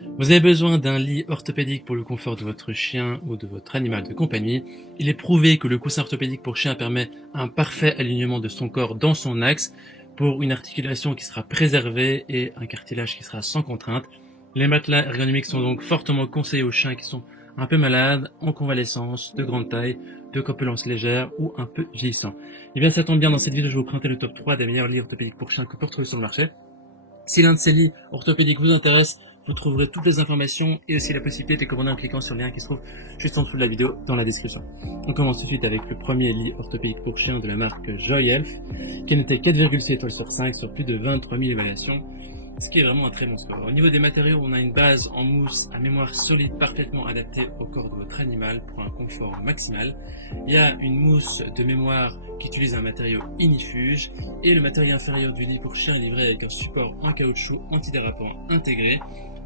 Vous avez besoin d'un lit orthopédique pour le confort de votre chien ou de votre animal de compagnie. Il est prouvé que le coussin orthopédique pour chien permet un parfait alignement de son corps dans son axe pour une articulation qui sera préservée et un cartilage qui sera sans contrainte. Les matelas ergonomiques sont donc fortement conseillés aux chiens qui sont un peu malades, en convalescence, de grande taille, de corpulence légère ou un peu vieillissant. Et bien ça tombe bien, dans cette vidéo je vais vous présenter le top 3 des meilleurs lits orthopédiques pour chiens que vous pouvez retrouver sur le marché. Si l'un de ces lits orthopédiques vous intéresse, vous trouverez toutes les informations et aussi la possibilité de commander en cliquant sur le lien qui se trouve juste en dessous de la vidéo dans la description. On commence tout de suite avec le premier lit orthopédique pour chien de la marque Joy Health, qui notait 4,6 étoiles sur 5 sur plus de 23 000 évaluations, ce qui est vraiment un très bon score. Au niveau des matériaux, on a une base en mousse à mémoire solide parfaitement adaptée au corps de votre animal pour un confort maximal. Il y a une mousse de mémoire qui utilise un matériau inifuge et le matériau inférieur du lit pour chien est livré avec un support en caoutchouc antidérapant intégré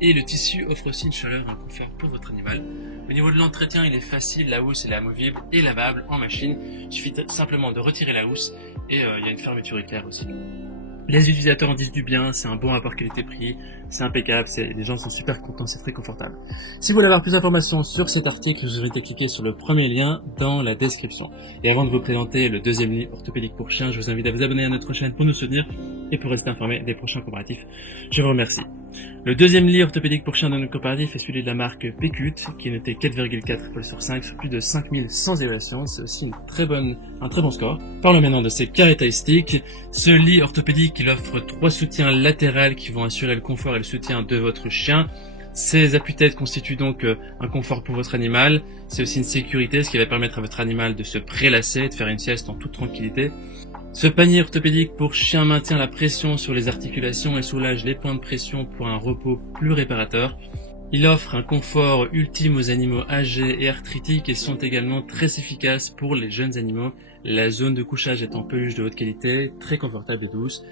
et le tissu offre aussi une chaleur et un confort pour votre animal. Au niveau de l'entretien, il est facile, la housse est amovible et lavable en machine. Il suffit simplement de retirer la housse et il y a une fermeture éclair aussi. Les utilisateurs en disent du bien, c'est un bon rapport qualité-prix, c'est impeccable, les gens sont super contents, c'est très confortable. Si vous voulez avoir plus d'informations sur cet article, je vous invite à cliquer sur le premier lien dans la description. Et avant de vous présenter le deuxième lit orthopédique pour chiens, je vous invite à vous abonner à notre chaîne pour nous soutenir et pour rester informé des prochains comparatifs. Je vous remercie. Le deuxième lit orthopédique pour chiens de notre comparatif est celui de la marque Pécut, qui est noté 4,4 étoiles sur 5 sur plus de 5100 évaluations. C'est aussi un très bon score. Parlons maintenant de ses caractéristiques. Ce lit orthopédique, il offre 3 soutiens latéraux qui vont assurer le confort et le soutien de votre chien. Ces appuis-têtes constituent donc un confort pour votre animal. C'est aussi une sécurité, ce qui va permettre à votre animal de se prélasser, de faire une sieste en toute tranquillité. Ce panier orthopédique pour chien maintient la pression sur les articulations et soulage les points de pression pour un repos plus réparateur. Il offre un confort ultime aux animaux âgés et arthritiques et sont également très efficaces pour les jeunes animaux. La zone de couchage est en peluche de haute qualité, très confortable et douce.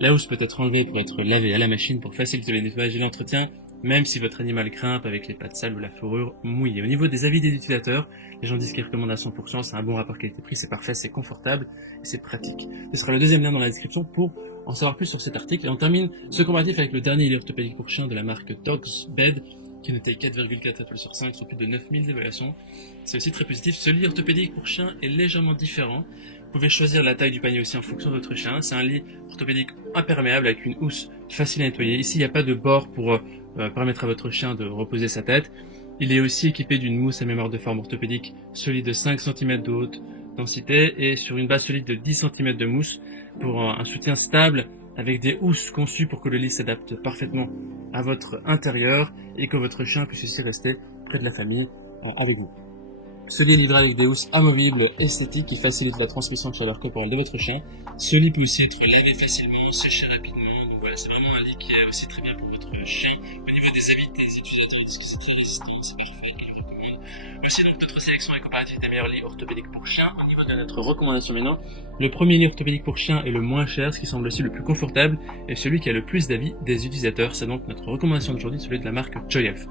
La housse peut être enlevée pour être lavée à la machine pour faciliter le nettoyage et l'entretien, même si votre animal grimpe avec les pattes sales ou la fourrure mouillée. Au niveau des avis des utilisateurs, les gens disent qu'ils recommandent à 100%, c'est un bon rapport qualité-prix, c'est parfait, c'est confortable et c'est pratique. Ce sera le deuxième lien dans la description pour en savoir plus sur cet article. Et on termine ce comparatif avec le dernier lit orthopédique pour chien de la marque Dogs Bed, qui notait 4,4 étoiles sur 5 sur plus de 9000 évaluations. C'est aussi très positif. Ce lit orthopédique pour chien est légèrement différent. Vous pouvez choisir la taille du panier aussi en fonction de votre chien. C'est un lit orthopédique imperméable avec une housse facile à nettoyer. Ici, il n'y a pas de bord pour permettre à votre chien de reposer sa tête. Il est aussi équipé d'une mousse à mémoire de forme orthopédique solide de 5 cm de haute densité et sur une base solide de 10 cm de mousse pour un soutien stable avec des housses conçues pour que le lit s'adapte parfaitement à votre intérieur et que votre chien puisse aussi rester près de la famille avec vous. Ce lit est livré avec des housses amovibles esthétiques qui facilitent la transmission de chaleur corporelle de votre chien. Ce lit peut aussi être lavé facilement, séché rapidement. Donc voilà, c'est vraiment un lit qui est aussi très bien pour votre chien. Au niveau des habits des utilisateurs, disent que c'est très résistant, c'est parfait, ils le recommandent. Aussi donc notre sélection est comparative des meilleurs lits orthopédiques pour chiens. Au niveau de notre recommandation maintenant, le premier lit orthopédique pour chien est le moins cher, ce qui semble aussi le plus confortable et celui qui a le plus d'avis des utilisateurs. C'est donc notre recommandation d'aujourd'hui, celui de la marque Joy Health.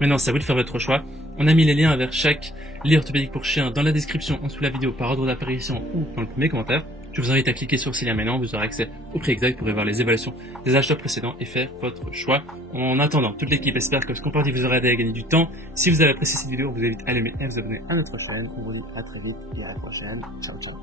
Maintenant, c'est à vous de faire votre choix. On a mis les liens vers chaque lit orthopédique pour chien dans la description en dessous de la vidéo par ordre d'apparition ou dans le premier commentaire. Je vous invite à cliquer sur ces liens maintenant, vous aurez accès au prix exact pour voir les évaluations des acheteurs précédents et faire votre choix. En attendant, toute l'équipe espère que ce comparatif vous aura aidé à gagner du temps. Si vous avez apprécié cette vidéo, on vous invite à l'aimer et à vous abonner à notre chaîne. On vous dit à très vite et à la prochaine. Ciao, ciao.